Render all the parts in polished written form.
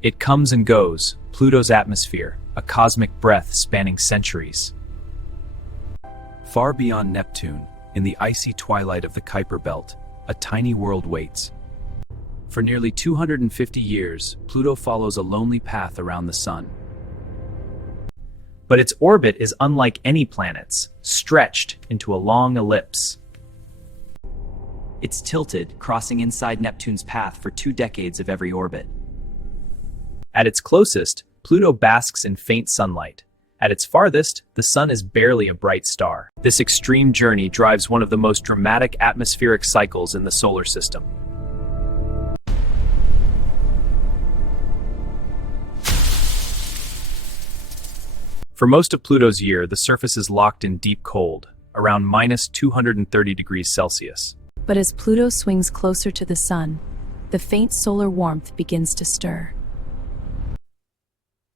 It comes and goes, Pluto's atmosphere, a cosmic breath spanning centuries. Far beyond Neptune, in the icy twilight of the Kuiper Belt, a tiny world waits. For nearly 250 years, Pluto follows a lonely path around the Sun. But its orbit is unlike any planet's, stretched into a long ellipse. It's tilted, crossing inside Neptune's path for 2 decades of every orbit. At its closest, Pluto basks in faint sunlight. At its farthest, the Sun is barely a bright star. This extreme journey drives one of the most dramatic atmospheric cycles in the solar system. For most of Pluto's year, the surface is locked in deep cold, around -230 degrees Celsius. But as Pluto swings closer to the Sun, the faint solar warmth begins to stir.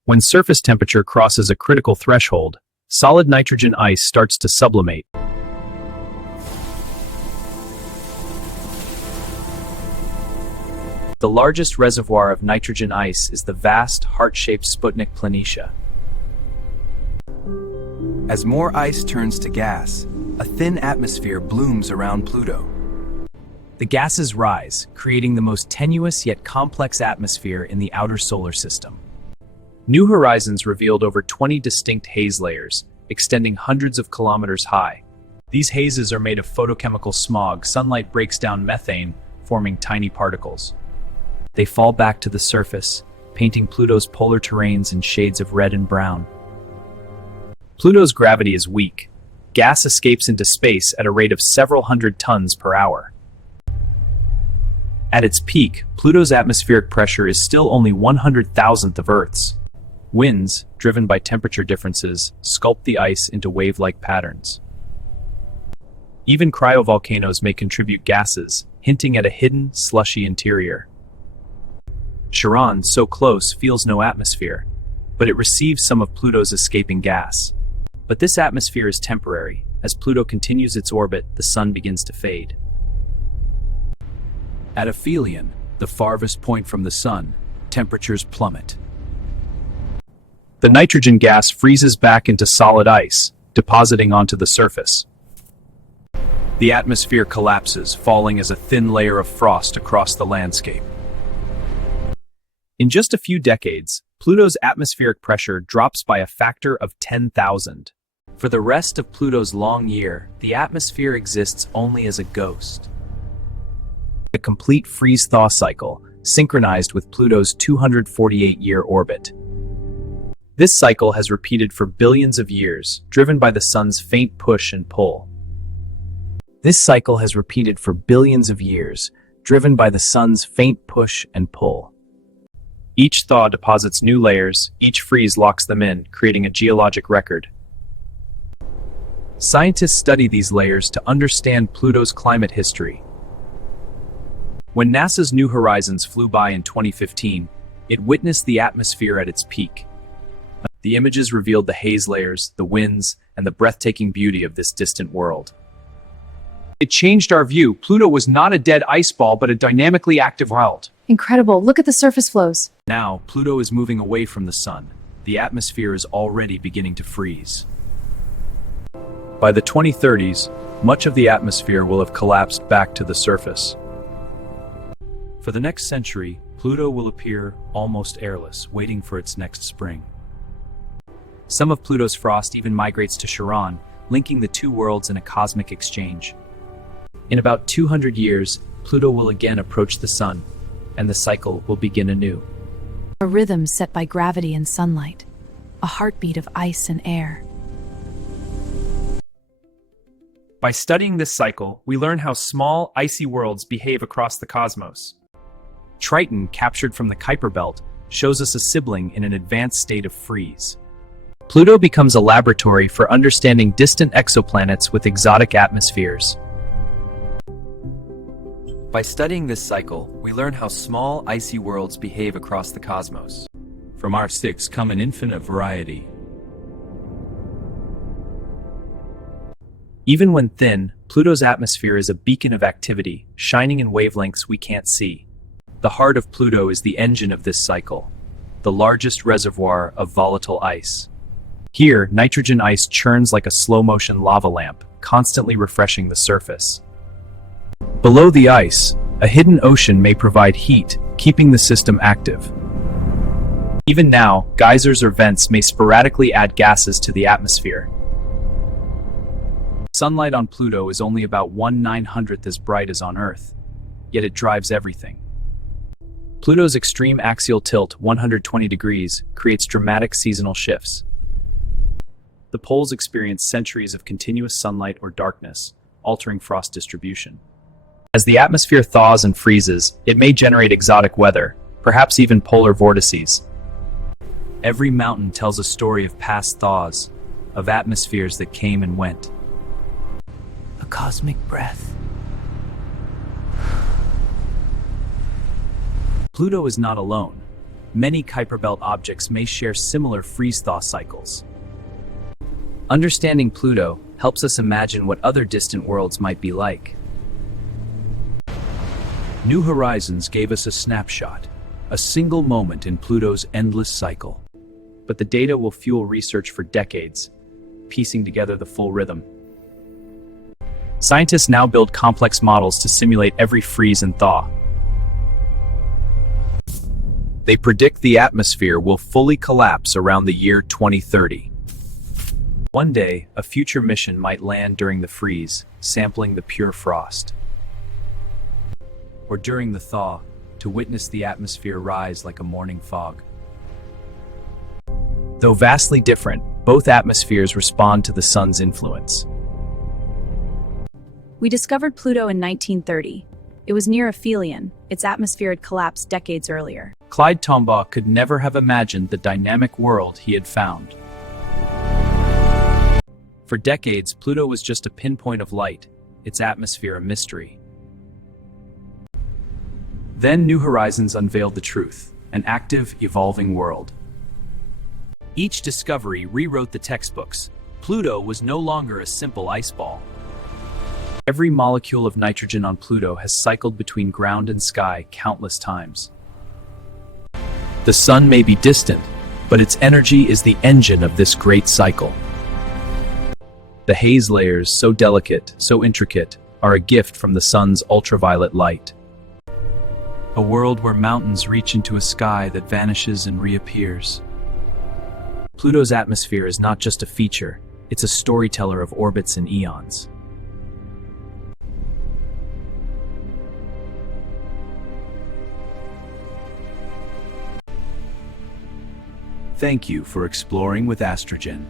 When surface temperature crosses a critical threshold, solid nitrogen ice starts to sublimate. The largest reservoir of nitrogen ice is the vast, heart-shaped Sputnik Planitia. As more ice turns to gas, a thin atmosphere blooms around Pluto. The gases rise, creating the most tenuous yet complex atmosphere in the outer solar system. New Horizons revealed over 20 distinct haze layers, extending hundreds of kilometers high. These hazes are made of photochemical smog. Sunlight breaks down methane, forming tiny particles. They fall back to the surface, painting Pluto's polar terrains in shades of red and brown. Pluto's gravity is weak. Gas escapes into space at a rate of several hundred tons per hour. At its peak, Pluto's atmospheric pressure is still only 100,000th of Earth's. Winds, driven by temperature differences, sculpt the ice into wave-like patterns. Even cryovolcanoes may contribute gases, hinting at a hidden, slushy interior. Charon, so close, feels no atmosphere, but it receives some of Pluto's escaping gas. But this atmosphere is temporary. As Pluto continues its orbit, the Sun begins to fade. At aphelion, the farthest point from the Sun, temperatures plummet. The nitrogen gas freezes back into solid ice, depositing onto the surface. The atmosphere collapses, falling as a thin layer of frost across the landscape. In just a few decades, Pluto's atmospheric pressure drops by a factor of 10,000. For the rest of Pluto's long year, the atmosphere exists only as a ghost. A complete freeze-thaw cycle, synchronized with Pluto's 248-year orbit. This cycle has repeated for billions of years, driven by the Sun's faint push and pull. This cycle has repeated for billions of years, driven by the Sun's faint push and pull. Each thaw deposits new layers, each freeze locks them in, creating a geologic record. Scientists study these layers to understand Pluto's climate history. When NASA's New Horizons flew by in 2015, it witnessed the atmosphere at its peak. The images revealed the haze layers, the winds, and the breathtaking beauty of this distant world. It changed our view. Pluto was not a dead ice ball, but a dynamically active world. Incredible, look at the surface flows. Now, Pluto is moving away from the Sun. The atmosphere is already beginning to freeze. By the 2030s, much of the atmosphere will have collapsed back to the surface. For the next century, Pluto will appear almost airless, waiting for its next spring. Some of Pluto's frost even migrates to Charon, linking the two worlds in a cosmic exchange. In about 200 years, Pluto will again approach the Sun, and the cycle will begin anew. A rhythm set by gravity and sunlight, a heartbeat of ice and air. By studying this cycle, we learn how small, icy worlds behave across the cosmos. Triton, captured from the Kuiper Belt, shows us a sibling in an advanced state of freeze. Pluto becomes a laboratory for understanding distant exoplanets with exotic atmospheres. By studying this cycle, we learn how small, icy worlds behave across the cosmos. From our sticks come an infinite variety. Even when thin, Pluto's atmosphere is a beacon of activity, shining in wavelengths we can't see. The heart of Pluto is the engine of this cycle. the largest reservoir of volatile ice. Here, nitrogen ice churns like a slow-motion lava lamp, constantly refreshing the surface. Below the ice, a hidden ocean may provide heat, keeping the system active. Even now, geysers or vents may sporadically add gases to the atmosphere. Sunlight on Pluto is only about 1/900th as bright as on Earth, yet it drives everything. Pluto's extreme axial tilt, 120 degrees, creates dramatic seasonal shifts. The poles experience centuries of continuous sunlight or darkness, altering frost distribution. As the atmosphere thaws and freezes, it may generate exotic weather, perhaps even polar vortices. Every mountain tells a story of past thaws, of atmospheres that came and went. A cosmic breath. Pluto is not alone. Many Kuiper Belt objects may share similar freeze-thaw cycles. Understanding Pluto helps us imagine what other distant worlds might be like. New Horizons gave us a snapshot, a single moment in Pluto's endless cycle. But the data will fuel research for decades, piecing together the full rhythm. Scientists now build complex models to simulate every freeze and thaw. They predict the atmosphere will fully collapse around the year 2030. One day, a future mission might land during the freeze, sampling the pure frost. Or during the thaw, to witness the atmosphere rise like a morning fog. Though vastly different, both atmospheres respond to the sun's influence. We discovered Pluto in 1930. It was near aphelion. Its atmosphere had collapsed decades earlier. Clyde Tombaugh could never have imagined the dynamic world he had found. For decades, Pluto was just a pinpoint of light, its atmosphere a mystery. Then New Horizons unveiled the truth, an active, evolving world. Each discovery rewrote the textbooks. Pluto was no longer a simple ice ball. Every molecule of nitrogen on Pluto has cycled between ground and sky countless times. The sun may be distant, but its energy is the engine of this great cycle. The haze layers, so delicate, so intricate, are a gift from the sun's ultraviolet light. A world where mountains reach into a sky that vanishes and reappears. Pluto's atmosphere is not just a feature, it's a storyteller of orbits and eons. Thank you for exploring with Astrogen.